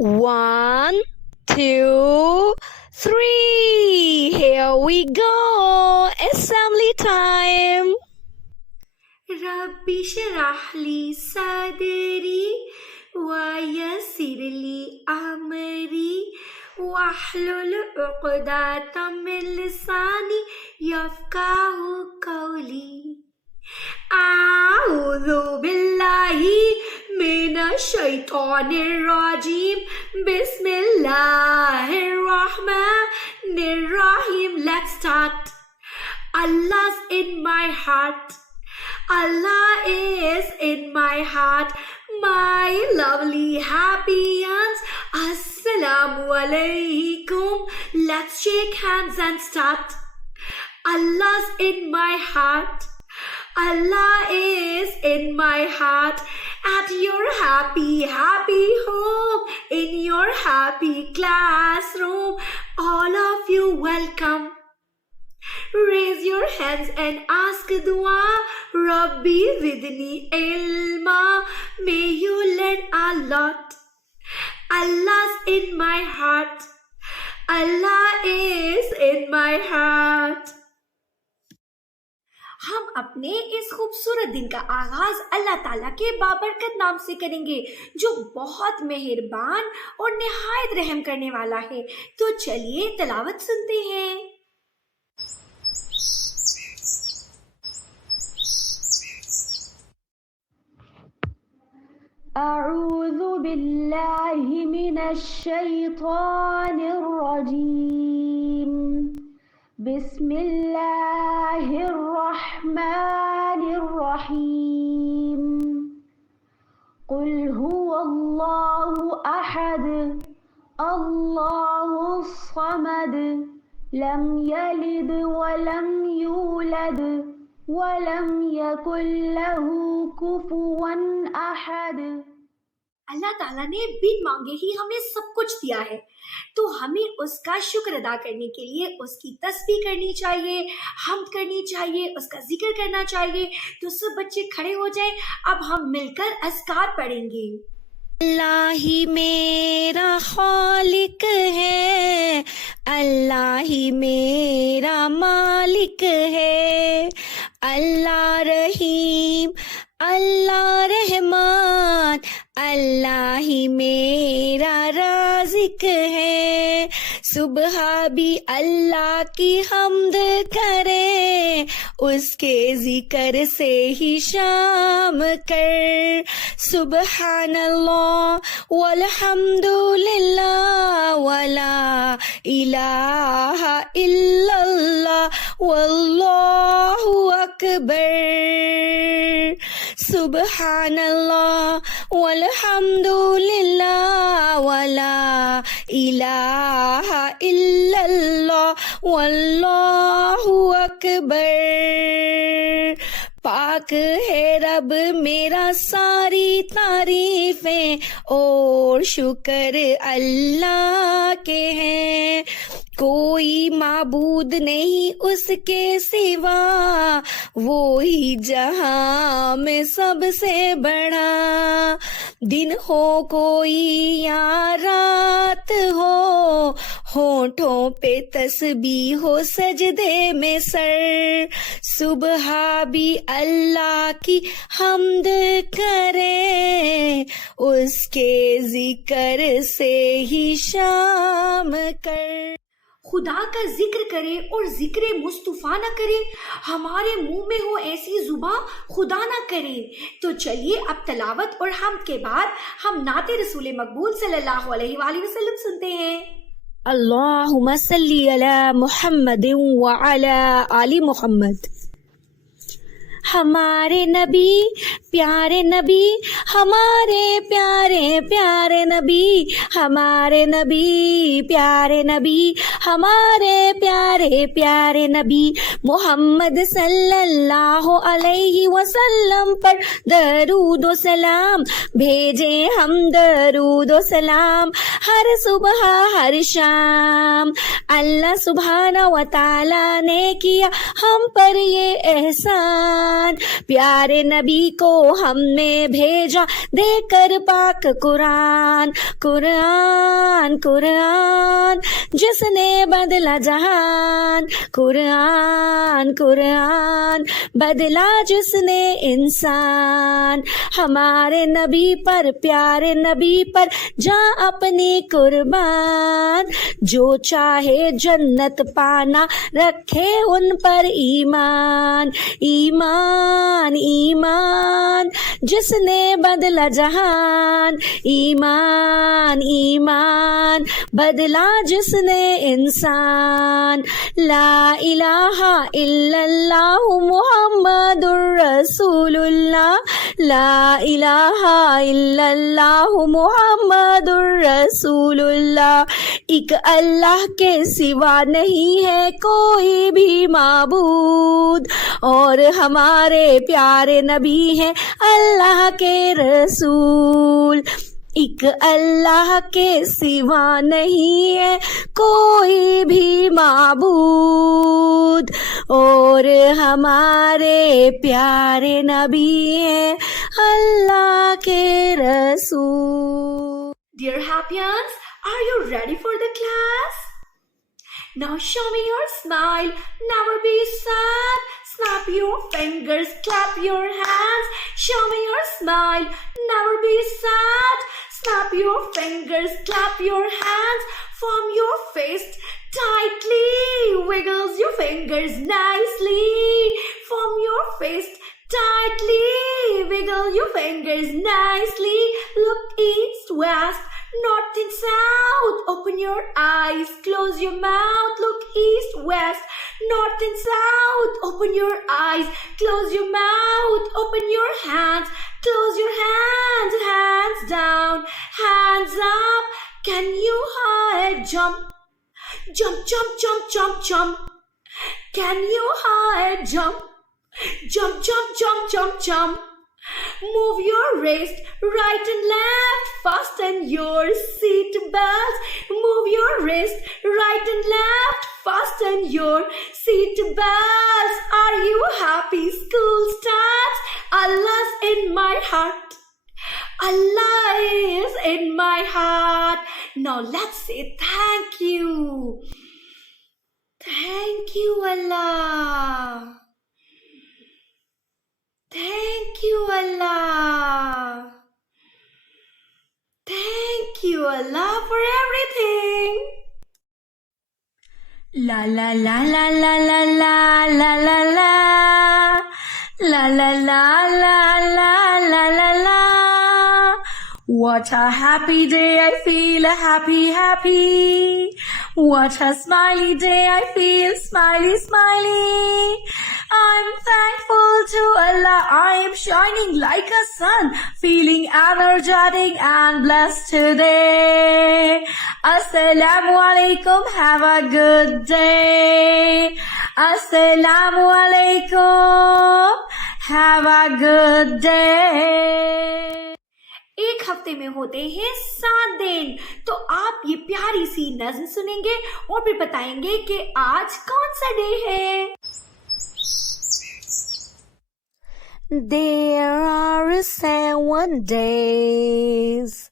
1, 2, 3. Here we go. Assembly time. Rabbi shrah li sadri wa yassir li amri wahlul 'uqdatam min lisani yafqahu qawli. A'udhu billahi minash shaitanir rajim. Bismillahir rahmanir rahim. Let's start. Allah's in my heart. Allah is in my heart. My lovely happy ones. Assalamu alaikum. Let's shake hands and start. Allah's in my heart. Allah is in my heart. At your happy home. In your happy classroom. All of you welcome. Raise your hands and ask dua. Rabbi zidni ilma. May you learn a lot. Allah's in my heart. Allah is in my heart. ہم اپنے اس خوبصورت دن کا آغاز اللہ تعالیٰ کے بابرکت نام سے کریں گے جو بہت مہربان اور نہایت رحم کرنے والا ہے. تو چلیے تلاوت سنتے ہیں. اعوذ باللہ من الشیطان الرجیم. بسم اللہ الرحمن الرحیم. قل هو اللہ احد اللہ الصمد لم یلد ولم یولد وَلَمْ يَكُنْ لَهُ كُفُوًا أَحَدٌ. اللہ تعالیٰ نے بن مانگے ہی ہمیں سب کچھ دیا ہے تو ہمیں اس کا شکر ادا کرنے کے لیے اس کی تسبیح کرنی چاہیے, حمد کرنی چاہیے, اس کا ذکر کرنا چاہیے. تو سب بچے کھڑے ہو جائیں. اب ہم مل کر اذکار پڑھیں گے. اللہ ہی میرا خالق ہے, اللہ ہی میرا مالک ہے, اللہ رحیم اللہ رحمان, اللہ ہی میرا رازق ہے. صبح بھی اللہ کی حمد کرے, اس کے ذکر سے ہی شام کر. سبحان اللہ والحمد للہ ولا الہ الا اللہ واللہ اکبر. سبحان اللہ والحمد للہ ولا الہ الا اللہ واللہ اکبر. پاک ہے رب میرا ساری تعریفیں اور شکر اللہ کے ہیں. کوئی معبود نہیں اس کے سوا, وہی جہاں میں سب سے بڑا. دن ہو کوئی یا رات ہو, ہونٹوں پہ تسبیح ہو سجدے میں سر. صبح بھی اللہ کی حمد کرے, اس کے ذکر سے ہی شام کر. خدا کا ذکر کرے اور ذکر مصطفیٰ نہ کرے, ہمارے منہ میں ہو ایسی زباں خدا نہ کرے. تو چلیے اب تلاوت اور حمد کے بعد ہم نعت رسول مقبول صلی اللہ علیہ وآلہ وسلم سنتے ہیں. اللہم صلی علی محمد وعلی آل محمد. ہمارے نبی پیارے نبی, ہمارے پیارے پیارے نبی, ہمارے نبی پیارے نبی, ہمارے پیارے پیارے نبی محمد صلی اللہ علیہ وسلم پر درود و سلام بھیجے ہم, درود و سلام. हर सुबह हर शाम। अल्लाह सुब्हाना व ताला ने किया हम पर ये एहसान, प्यारे नबी को हमने भेजा देकर पाक कुरान। कुरान कुरान जिसने बदला जहान, कुरान कुरान बदला जिसने इंसान। हमारे नबी पर प्यारे नबी पर जा अपनी कुर्बान, जो चाहे जन्नत पाना रखे उन पर ईमान। ईमान ईमान जिसने बदला जहान, ईमान ईमान बदला जिसने इंसान। ला इलाहा इल्लल्लाह मुहम्मदुर रसूलुल्लाह, ला इलाहा इल्लल्लाह मुहम्मदुर रसूलुल्लाह। एक अल्लाह के सिवा नहीं है कोई भी माबूद, और हमारे प्यारे नबी हैं अल्लाह के रसूल। एक अल्लाह के सिवा नहीं है कोई भी माबूद, और हमारे प्यारे नबी हैं अल्लाह के रसूल। Dear Happians, are you ready for the class? Now show me your smile, never be sad. Snap your fingers, clap your hands. Show me your smile, never be sad. Snap your fingers, clap your hands. Form your fist tightly, wiggles your fingers nicely. Form your fist tightly, wiggle your fingers nicely. Look east, west, north and south. Open your eyes, close your mouth. Look east, west, north and south. Open your eyes, close your mouth. Open your hands, close your hands. Hands down, hands up. Can you high jump? Jump, jump, jump, jump, jump. Can you high jump? Jump, jump, jump, jump, jump. Move your wrist right and left, fasten your seat belts. Move your wrist right and left, fasten your seat belts. Are you happy? School starts. Allah's in my heart. Allah is in my heart. Now let's say thank you. Thank you, Allah. Thank you, Allah. Thank you, Allah, for everything. La la la la la la la la la la la la la la la la la la. What a happy day, I feel a happy. What a smiley day, I feel smiley. I'm thankful to Allah, I am shining like a sun, feeling energetic and blessed today. Assalamu alaikum, have a good day. Assalamu alaikum, have a good day. एक हफ्ते में होते हैं 7 दिन, तो आप ये प्यारी सी नज्म सुनेंगे और फिर बताएंगे कि आज कौन सा डे है। There are 7 days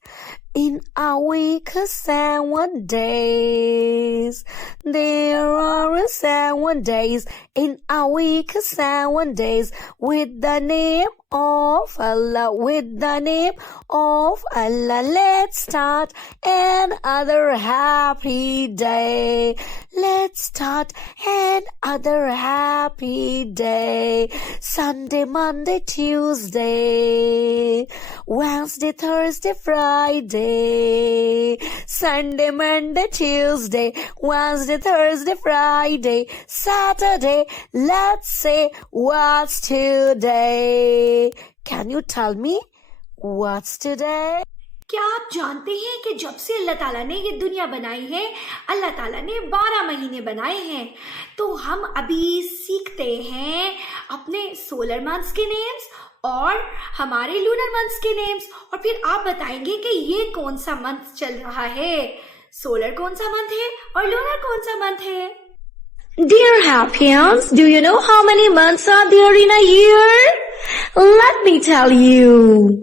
in a week, 7 days. There are 7 days in a week, 7 days, with the name of Allah, with the name of Allah. Let's start another happy day. Let's start another happy day. Sunday, Monday, Tuesday, Wednesday, Thursday, Friday, Sunday, Monday, Tuesday, Wednesday, Thursday, Friday, Saturday. Let's say what's today. Can you tell me what's today? क्या आप जानते हैं कि जब से अल्लाह ताला ने ये दुनिया बनाई है, अल्लाह ताला ने 12 महीने बनाए हैं। तो हम अभी सीखते हैं अपने सोलर मंथ्स के नेम्स और हमारे लूनर मंथ्स के नेम्स, और फिर आप बताएंगे कि ये कौन सा मंथ चल रहा है, सोलर कौन सा मंथ है और लूनर कौन सा मंथ है। Dear Happians, do you know how many months are there in a year? Let me tell you.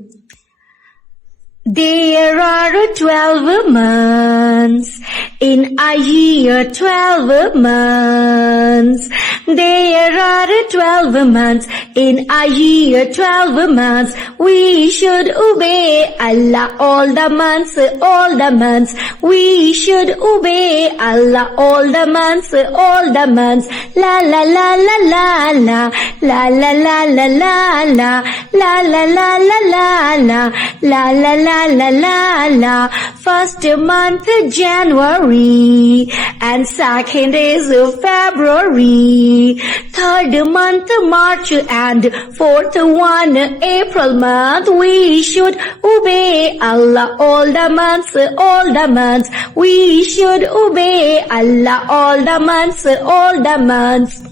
There are 12 months in a year, 12 months. There are 12 months in a year, 12 months. We should obey Allah all the months, all the months. We should obey Allah all the months, all the months. La la la la la la, la la la la la la, la la la la la la, la la la. La la la. First month January and second is February. Third month March and fourth one April month. We should obey Allah all the months, all the months. We should obey Allah all the months, all the months.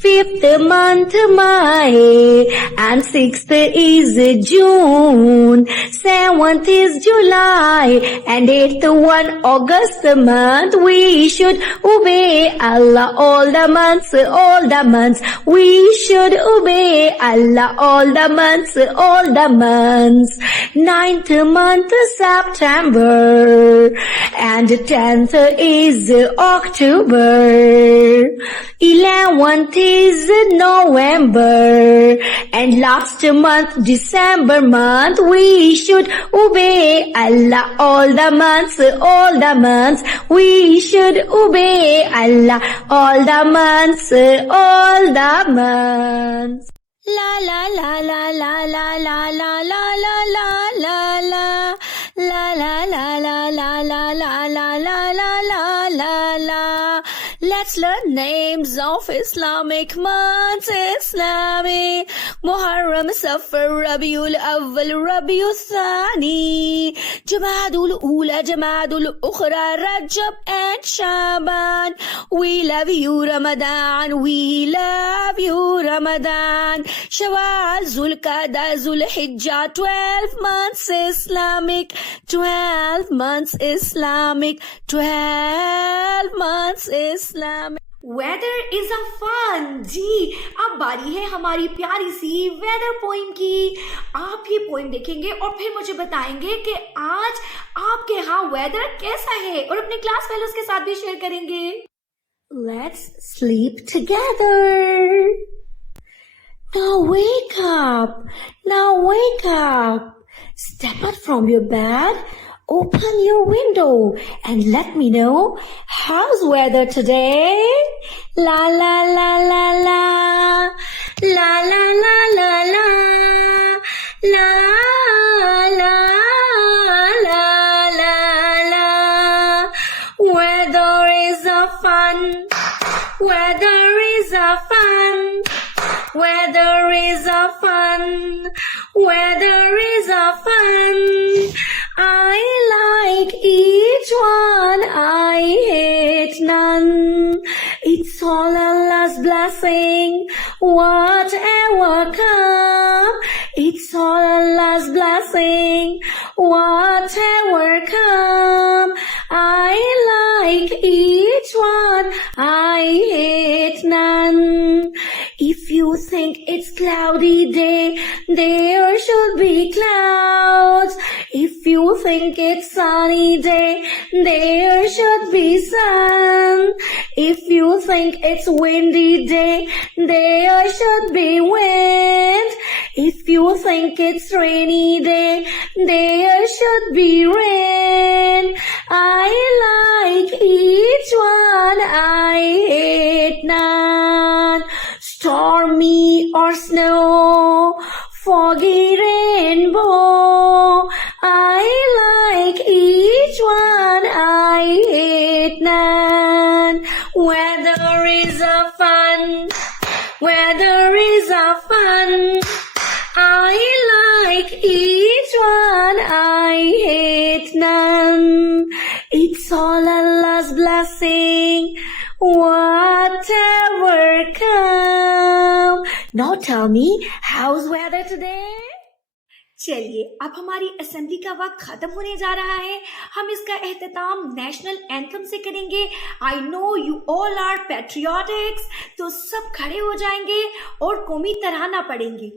Fifth month May and sixth is June. Seventh is July and eighth one August month. We should obey Allah all the months, all the months. We should obey Allah all the months, all the months. Ninth month September and 10th is October. 11th is November and last month December month. We should obey Allah all the months, all the months. We should obey Allah all the months, all the months. La la la la la la la la la la la la la. La la la la la la la la la la la la. Let's learn names of Islamic months. Islamic Muharram, Safar, Rabiul Awwal, Rabiul Thani, Jamadul Ula, Jamadul Ukhra, Rajab and Shaban. We love you Ramadan, we love you Ramadan. Shawwal, Zulqa'dah, Zulhijjah, 12 months Islamic, 12 months Islamic, 12 months Islamic. Weather is a fun. जी, अब बारी है हमारी प्यारी see whether poem की। आप ये poem देखेंगे और फिर मुझे बताएंगे कि आज आपके यहाँ वेदर कैसा है और अपने क्लास फेलोज के साथ भी शेयर करेंगे। Let's sleep together. Now wake up. Now wake up. Step out from your bed. Open your window and let me know how's weather today. La la la la la. La la la la la. La la la la la. Weather is a fun. Weather is a fun. Weather is a fun. Weather is a fun. I like each one, I hate none. It's all Allah's blessing, whatever come. It's all Allah's blessing, whatever come. I like each one, I hate none. If you think it's cloudy day, there should be clouds. If you think it's sunny day, there should be sun. If you think it's windy day, there should be wind. If you think it's rainy day, there should be rain. I like each one, I hate none. Stormy or snow, foggy rainbow. I like each one, I hate none. Weather is a fun. Weather is a fun. I like each one, I hate none. It's all Allah's blessing, whatever come. Now tell me, how's weather today? चलिए, अब हमारी assembly का वक्त खत्म होने जा रहा है। हम इसका एहतमाम नेशनल एंथम से करेंगे। I know you all are patriotics, तो सब खड़े हो जाएंगे और कौमी तराना पढ़ेंगे।